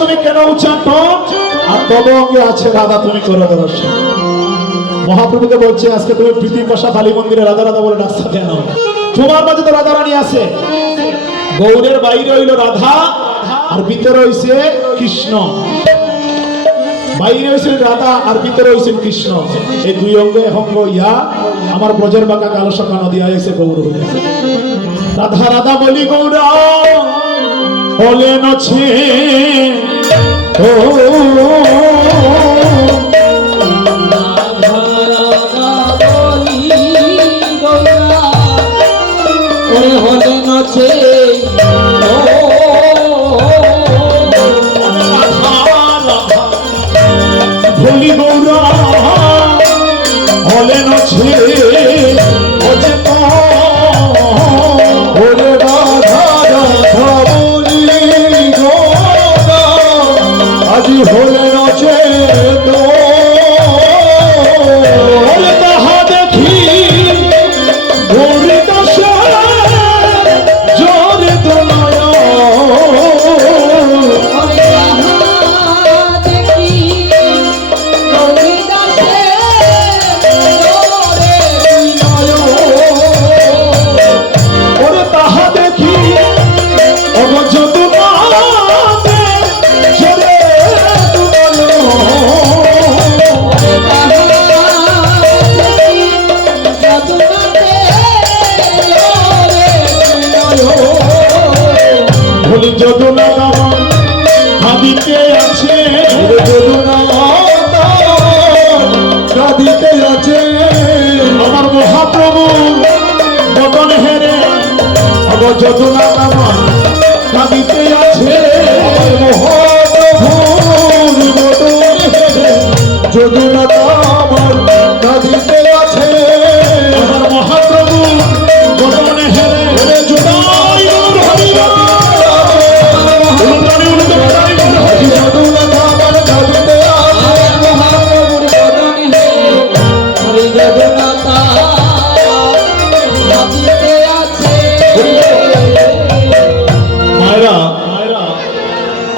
তুমি কেন উচ্চাটন, আর তব অঙ্গে আছে রাধা তুমি করো দর্শন। মহাপ্রভুকে বলছে আজকে তুমি প্রীতি পাশা কালী মন্দিরে রাধা রাধা বলে ডাকছো কেন? তোমার মাঝে তো রাধা রানী আছে। গৌরের বাইরে হইল রাধা আর ভিতরে হইছে কৃষ্ণ। বাইরে হইছে রাধা আর ভিতরে হইছে কৃষ্ণ। এই দুই অঙ্গে এক অঙ্গ ইয়া আমার ব্রজের বাঁকা কালো শাখা নদী আইছে গৌর হইল। রাধা রাধা বলি গৌরা হলেন আছে ও হলেন আছে ভুলি গৌরা হলেন আছে ওরে রাধা রাধা বলি গৌরা আজি হলেন আছে তো তাহা দেখি গৌরী দশা জোরে তোমায় যদুনা হাদিতে আছে যদুনা হাদিতে আছে আমার মহাপ্রভু বদন হেরে আমার যদুনা হাদিতে আছে মহাপ্রভুর বদন হেরে যদুনা আমার হাদিতে আছে আমার মহাপ্রভু বদন হেরে জুদাই হরিবা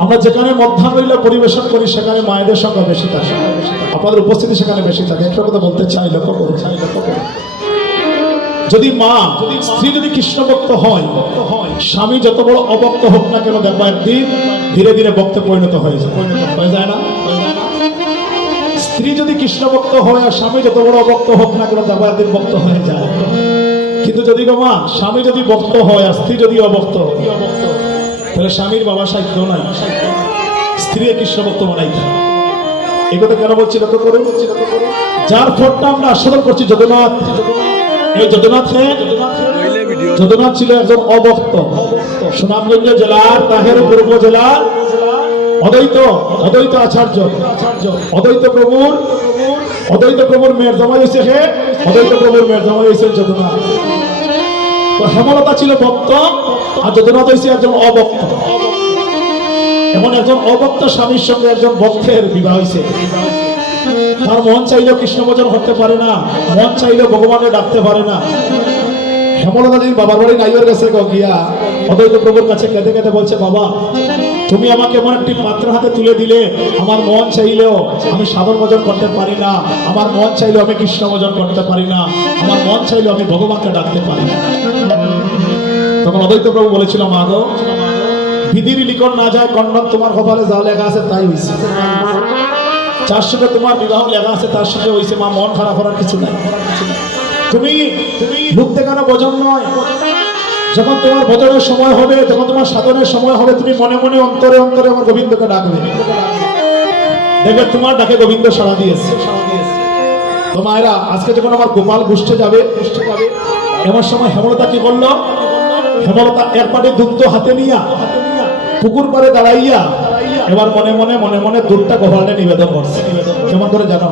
আমরা যেখানে মধ্যাহ্ন পরিবেশন করি সেখানে মায়েদের সংখ্যা বেশি থাকে, আপনাদের উপস্থিতি সেখানে বেশি থাকে। একটা কথা বলতে চাই, লক্ষ্য করুন। যদি মা স্ত্রী যদি কৃষ্ণ ভক্ত হয়, স্বামী যত বড় অভক্ত হোক না কেন দেখবা একদিন ধীরে ধীরে ভক্তে পরিণত হয়ে যায় না? স্ত্রী যদি কৃষ্ণ ভক্ত হয় আর স্বামী যত বড় অভক্ত হোক না কেন দেখবা একদিন ভক্ত হয়ে যায়। কিন্তু যদি গো মা স্বামী যদি ভক্ত হয় আর স্ত্রী যদি অভক্ত, তাহলে স্বামীর বাবা সাহিত্য নাই, স্ত্রী কৃষ্ণ ভক্ত বানাই। এই কথা কেন বলছি লক্ষ্য করুন। যার ফোনটা আমরা আস্বাদন করছি জগন্নাথ, এই যদুনাথ ছিল একজন অভক্ত। সুনামগঞ্জ জেলার তাহেরপুর উপজেলার অদ্বৈত আচার্য অদ্বৈত প্রভুর মেয়ের জামাই হয়েছে অদ্বৈত প্রভুর মেয়ের জামাই হয়েছে যদুনাথ। তো হেমলতা ছিল ভক্ত আর যদুনাথ হয়েছে একজন অভক্ত। এমন একজন অভক্ত স্বামীর সঙ্গে একজন ভক্তের বিবাহ হয়েছে। তার মন চাইলেও কৃষ্ণ ভজন করতে পারে না, মন চাইলেও ভগবানের ডাকতে পারে না। হেমলতাদির বাবার বাড়ি নাইয়ের কাছে গিয়া অদ্বৈত প্রভুর কাছে কেঁদে কেঁদে বলছে, বাবা তুমি আমাকে এমন একটি পাত্র হাতে তুলে দিলে, আমার মন চাইলেও আমি সাধন ভজন করতে পারি না, আমার মন চাইলেও আমি কৃষ্ণ ভজন করতে পারি না, আমার মন চাইলেও আমি ভগবানকে ডাকতে পারি না। তখন অদ্বৈত প্রভু বলেছিল, মা গো, বিধির লিখন না যায় কন্নন, তোমার কপালে যা লেখা আছে তাই হয়েছে। যার সঙ্গে তোমার বিবাহ লেখা আছে তার সঙ্গে হয়েছে। মা, মন খারাপ করার কিছু নাই। তুমি লোক দেখানো ভজন নয়। যখন তোমার ভজনের সময় হবে, যখন তোমার সাধনের সময় হবে, তুমি মনে মনে অন্তরে অন্তরে আমার গোবিন্দকে ডাকবে। দেখবে তোমার ডাকে গোবিন্দ সাড়া দিয়েছে। তো মায়েরা, আজকে যখন আমার গোপাল গোষ্ঠে যাবে, এমন সময় হেমলতা কি করলো? হেমলতা এক পাটে দুগ্ধ হাতে নিয়া পুকুর পাড়ে দাঁড়াইয়া এবার মনে মনে দুধটা গোপালকে নিবেদন করছে। কেমন করে জানো?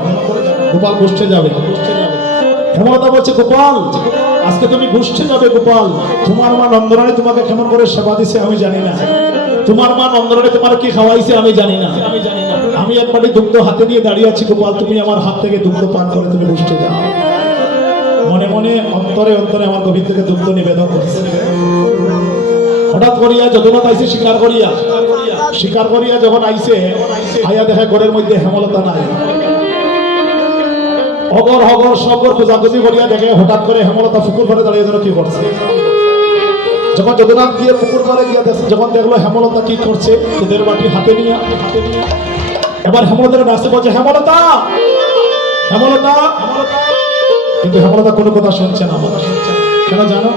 গোপাল গোষ্ঠে যাবে। হেমলতা বলছে, গোপাল আজকে তুমি গোষ্ঠে যাবে। গোপাল, তোমার মা নন্দরানী তোমাকে কেমন করে সেবা দিছে আমি জানি না, তোমার মা নন্দরানী তোমার কি খাওয়াইছে আমি জানি না। আমি এক পাটি দুগ্ধ হাতে নিয়ে দাঁড়িয়ে আছি। গোপাল, তুমি আমার হাত থেকে দুগ্ধ পান করে তুমি গোষ্ঠে যাও। মনে মনে অন্তরে অন্তরে আমার গোবিন্দকে দুগ্ধ নিবেদন করছে। হঠাৎ করিয়া যদুনাথ আইসে স্বীকার করিয়া শিকার করিয়া যখন আইছে আইয়া দেখে ঘরের মধ্যে হেমলতা নাই। অগর হগর সগর খোঁজাখুঁজি করিয়া দেখে হঠাৎ করে হেমলতা পুকুর ঘরে দাঁড়িয়ে যেন কি করছে। যখন যদুনাথ গিয়ে পুকুর ঘরে গিয়ে যখন দেখলো হেমলতা কি করছে, দুধের বাটি হাতে নিয়ে এবার হেমলতাকে ডাকতে বলছে, হেমলতা হেমলতা। কিন্তু হেমলতা কোনো কথা শুনছে না। কেন জানো?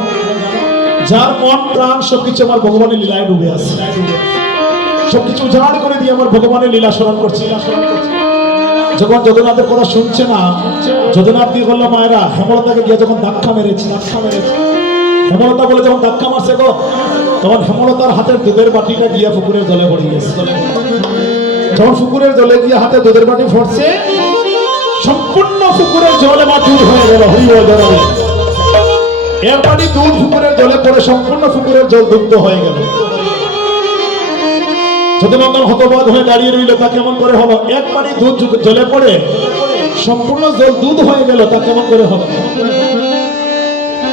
যার মন প্রাণ সবকিছু আমার ভগবানের লীলায় ডুবে আছে, সবকিছু উজাড় করে দিয়ে আমার ভগবানের লীলা স্মরণ করছি। যখন যদুনাথের কথা শুনছে না, যদুনাথ কি করলো মায়েরা, হেমলতাকে গিয়ে যখন ধাক্কা মেরেছে, হেমলতা বলে যখন ধাক্কা মারছে গো, তখন হেমলতার হাতের দুধের বাটিটা গিয়া পুকুরের জলে পড়ে গেছে। যখন পুকুরের জলে গিয়ে হাতে দুধের বাটি পড়ছে, সম্পূর্ণ পুকুরের জলে বা দুধ হয়ে গেল। এর বাটি দুধ পুকুরের জলে পড়ে সম্পূর্ণ পুকুরের জল দুগ্ধ হয়ে গেল। যদুনন্দন হতবাক হয়ে দাঁড়িয়ে রইল, তা কেমন করে হলো? এক বাটি দুধ জলে পড়ে সম্পূর্ণ জল দুধ হয়ে গেল, তা কেমন করে হলো?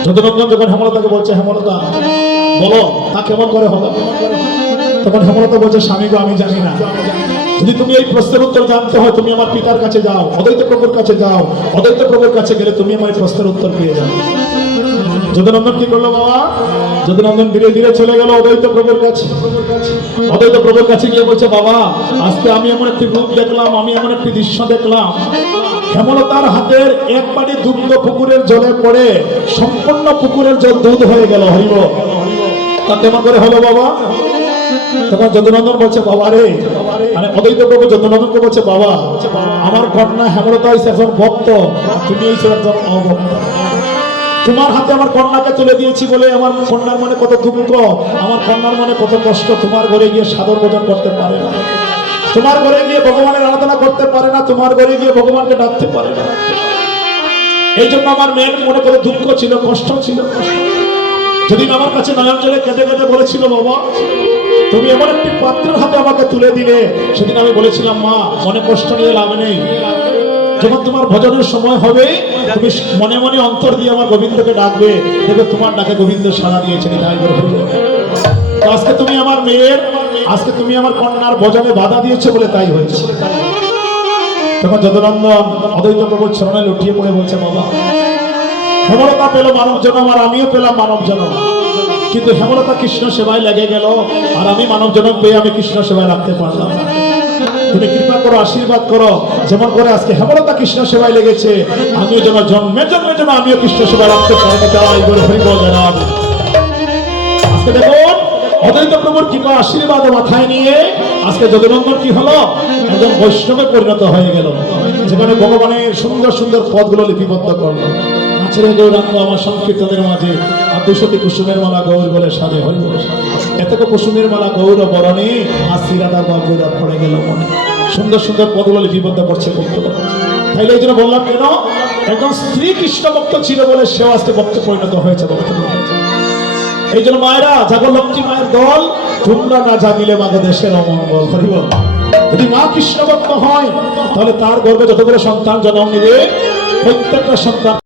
যদুনন্দন যখন হেমলতাকে বলছে, হেমলতা বলো তা কেমন করে হলো? তখন হেমলতা বলছে, স্বামী গো আমি জানি না। যদি তুমি এই প্রশ্নের উত্তর জানতে হয়, তুমি আমার পিতার কাছে যাও, অদ্বৈত প্রভুর কাছে যাও। অদ্বৈত প্রভুর কাছে গেলে তুমি আমার প্রশ্নের উত্তর পেয়ে যাও। যদুনন্দন কি করলো বাবা? যদুনন্দন ধীরে ধীরে চলে গেল অদ্বৈত প্রভুর কাছে। অদ্বৈত প্রভুর কাছে গিয়ে বলছে, বাবা আজকে আমি এমন একটি রূপ দেখলাম, আমি এমন একটি দৃশ্য দেখলাম, হেমলতার হাতের এক বাটি দুগ্ধ পুকুরের জলে পড়ে সম্পূর্ণ পুকুরের জল দুধ হয়ে গেল। হরিব, তা কেমন করে হলো বাবা? তখন যদুনন্দন বলছে, বাবা রে, মানে অদ্বৈত প্রভু যদুনন্দনকে বলছে, বাবা আমার কন্যা হেমলতা হয়েছে একজন ভক্ত, তুমি হয়েছে একজন অভক্ত। তোমার হাতে আমার কন্যাকে তুলে দিয়েছি বলে আমার কন্যার মনে কত দুঃখ, আমার কন্যার মনে কত কষ্ট। তোমার ঘরে গিয়ে সাদর ভোজন করতে পারে না, তোমার ঘরে গিয়ে ভগবানের আরাধনা করতে পারে না, তোমার ঘরে গিয়ে ভগবানকে ডাকতে পারে না। এই জন্য আমার মেয়ের মনে কত দুঃখ ছিল, কষ্ট ছিল। যেদিন আমার কাছে নয়ন জলে কেঁদে কেঁদে বলেছিল, বাবা তুমি এমন একটি পাত্রের হাতে আমাকে তুলে দিলে, সেদিন আমি বলেছিলাম, মা মনে কষ্ট নিয়ে লাভ নেই, যখন তোমার ভজনের সময় হবে তুমি মনে মনে অন্তর দিয়ে আমার গোবিন্দকে ডাকবে, দেখবে তোমার ডাকে গোবিন্দ সাড়া দিয়েছে। আজকে তুমি আমার মেয়ের, আজকে তুমি আমার কন্যার ভজনে বাধা দিয়েছো বলে তাই হয়েছে। তখন যদুনন্দন অদ্বৈত প্রভুর চরণে লুটিয়ে পড়ে বলছে, বাবা হেমলতা পেল মানব জন্ম আর আমিও পেলাম মানব জন্ম, কিন্তু হেমলতা কৃষ্ণ সেবায় লেগে গেল আর আমি মানব জন্ম পেয়ে আমি কৃষ্ণ সেবায় রাখতে পারলাম না। তুমি কৃপা করো, আশীর্বাদ করো, যেমন করে আজকে হেমলতা কৃষ্ণ সেবায় লেগেছে, আমিও যেন জন্মের জন্মের জন্য আমিও কৃষ্ণ সেবায় রাখতে পারি। আজকে দেখুন অদ্বৈত প্রভুর কৃপা আশীর্বাদ মাথায় নিয়ে আজকে যদুনন্দন কি হলো, একদম বৈষ্ণবে পরিণত হয়ে গেল, যেখানে ভগবানের সুন্দর সুন্দর পদগুলো লিপিবদ্ধ করলো। নাচের গৌরাঙ্গ আমার সংকীর্তনের মাঝে আর 200টি কুসুমের মালা গৌর বলে সাজে। হরি বলে এত কুসুমের মালা গৌর বরণে আসি রাধা বা গৌরব পড়ে গেল মনে। সুন্দর সুন্দর পদগুলো লিপিবদ্ধ করছে ভক্তরা। তাইলে এই জন্য বললাম, কেন একজন স্ত্রী কৃষ্ণ ভক্ত ছিল বলে সেও আজকে ভক্ত পরিণত হয়েছে। এই জন্য মায়েরা জাগো, লক্ষ্মী মায়ের দল, তোমরা না জাগিলে মাগো দেশের অমঙ্গল। হরি বল। যদি মা কৃষ্ণ ভক্ত হয় তাহলে তার গর্ভে যতগুলো সন্তান জন্ম নিবে প্রত্যেকটা সন্তান